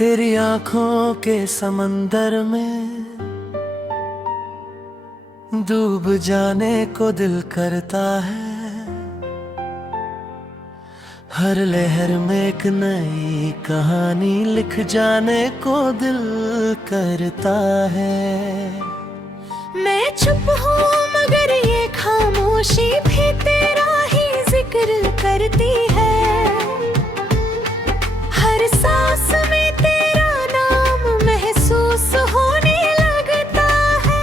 तेरी आंखों के समंदर में डूब जाने को दिल करता है। हर लहर में एक नई कहानी लिख जाने को दिल करता है। मैं चुप हूँ मगर ये खामोशी भी तेरा ही जिक्र करती है। हर सांस में तेरा नाम महसूस होने लगता है।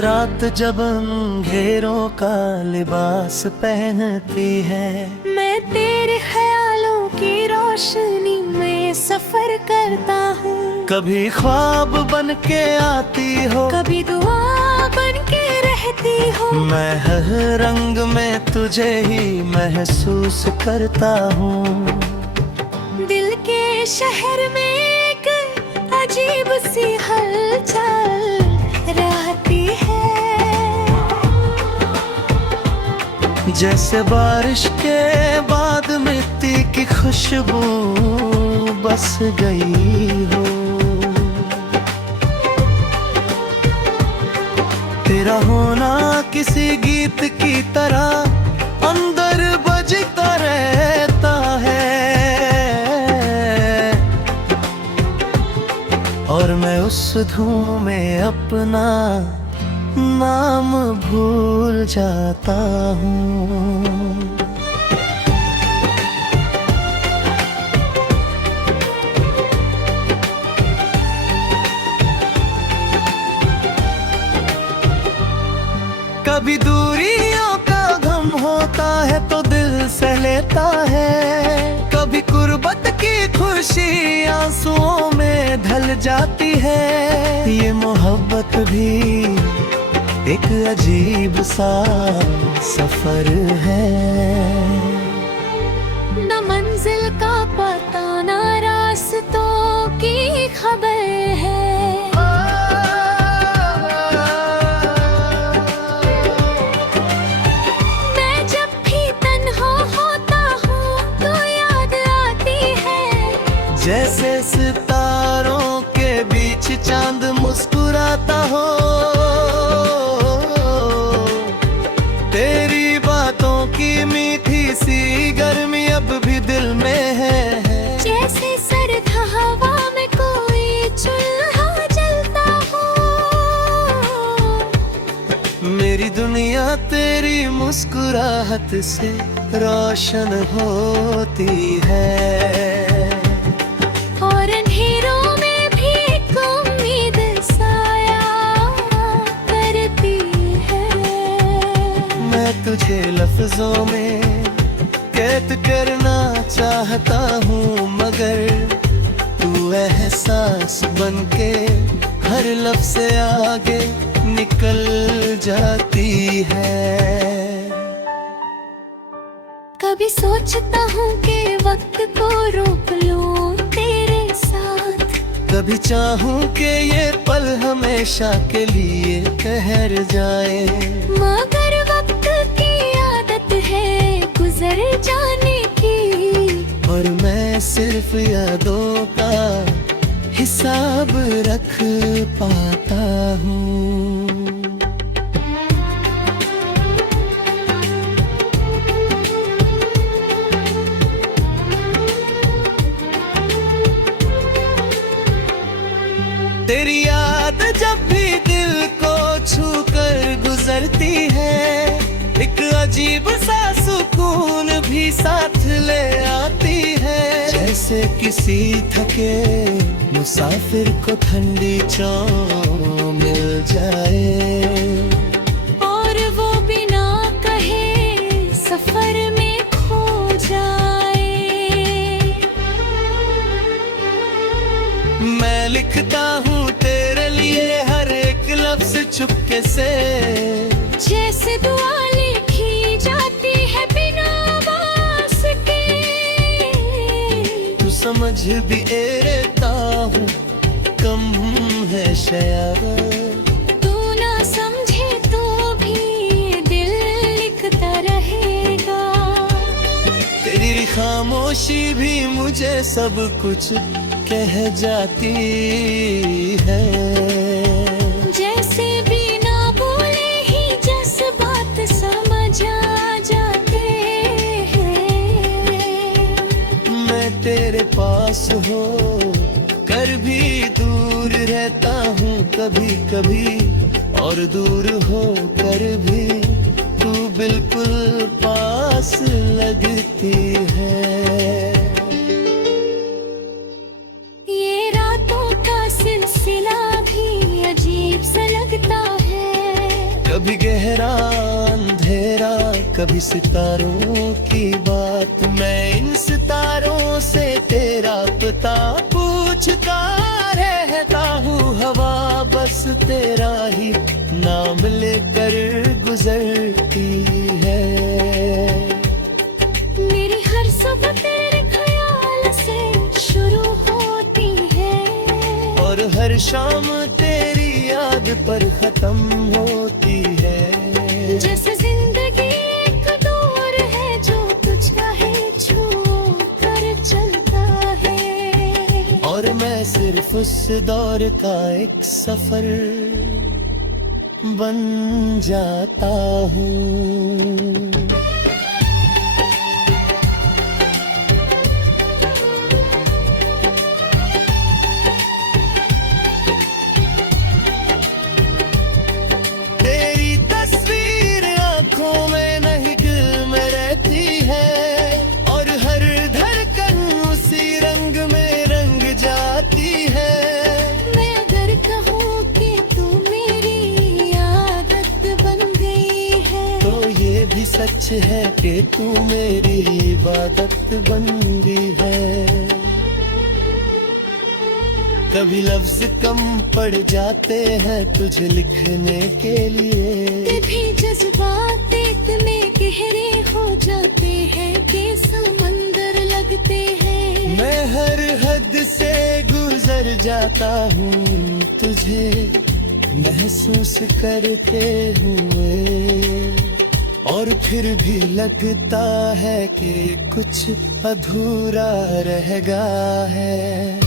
रात जब अंधेरों का लिबास पहनती है, मैं तेरे ख्यालों की रोशनी में सफर करता हूँ। कभी ख्वाब बन के आती हो, कभी दुआ बन के रहती हो। मैं हर रंग में तुझे ही महसूस करता हूँ। दिल के शहर में एक अजीब सी हलचल रहती है। जैसे बारिश के बाद मिट्टी की खुशबू बस गई हो। तेरा होना किसी गीत की तरह अंदर बजता रहता है, और मैं उस धूम में अपना नाम भूल जाता हूँ। कभी दूरियों का गम होता है तो दिल सह लेता है। कभी कुर्बत की खुशी आंसुओं में ढल जाती है। ये मोहब्बत भी एक अजीब सा सफर है। न मंजिल का पता न रास्तों की खबर है। मैं जब भी तन्हा होता हूँ तो याद आती है। जैसे सितारों के बीच चांद मुस्कुराता हो। तेरी बातों की मीठी सी गर्मी अब भी दिल में है। जैसे सर्द हवा में कोई चूल्हा जलता हो। मेरी दुनिया तेरी मुस्कुराहट से रोशन होती है। और अंधेरों में भी एक उम्मीद साया करती है। मैं तुझे लफ्जों में कैद करना चाहता हूँ, मगर तू एहसास बनके हर लफ्ज़ से आगे निकल जाती है। कभी सोचता हूँ कि वक्त को रोक लूं तेरे साथ। कभी चाहूँ कि ये पल हमेशा के लिए ठहर जाए, मगर वक्त की आदत है गुजर जाने की। और मैं सिर्फ यादों का हिसाब रख पाता हूँ। तेरी याद जब भी दिल को छू कर गुजरती है, एक अजीब सा सुकून भी साथ ले आती है। जैसे किसी थके मुसाफिर को ठंडी छांव मिल जाए, और वो बिना कहे सफर में खो जाए। मैं लिखता हूँ तेरे लिए हर एक लफ्ज चुपके से। जैसे दुआ लिखी जाती है बिना आवाज़ के। तू समझ भी लेता हूँ कम है शायद। तू ना समझे तो भी दिल लिखता रहेगा। तेरी खामोश खामोशी भी मुझे सब कुछ कह जाती है। जैसे बिना बोले ही जज्बात समझ आ जाते हैं। मैं तेरे पास हो कर भी दूर रहता हूँ कभी कभी, और दूर हो कर भी तू बिल्कुल पास लगती है। ये रातों का सिलसिला भी अजीब सा लगता है। कभी गहरा अंधेरा, कभी सितारों की बात। मैं इन सितारों से तेरा पता पूछता रहता हूँ। हवा बस तेरा ही नाम लेकर गुजरती है। मेरी हर सुबह तेरे ख्याल से शुरू होती है, और हर शाम तेरी याद पर खत्म होती है। जैसे जिंदगी एक दौर है जो तुझका है छू कर चलता है, और मैं सिर्फ उस दौर का एक सफर बन जाता हूँ। तेरी तस्वीर आंखों में नहीं दिल में रहती है, और हर धड़कन उसी रंग में रंग जाती है। मैं अगर कहूँ कि तू मेरी आदत बन गई है, तो ये भी सच है कि तू मेरी इबादत बन गई है। कभी लफ्ज कम पड़ जाते हैं तुझे लिखने के लिए, भी जज्बात इतने गहरे हो जाते हैं कि समंदर लगते हैं। मैं हर हद से गुजर जाता हूँ तुझे महसूस करते हुए, और फिर भी लगता है कि कुछ अधूरा रह गया है।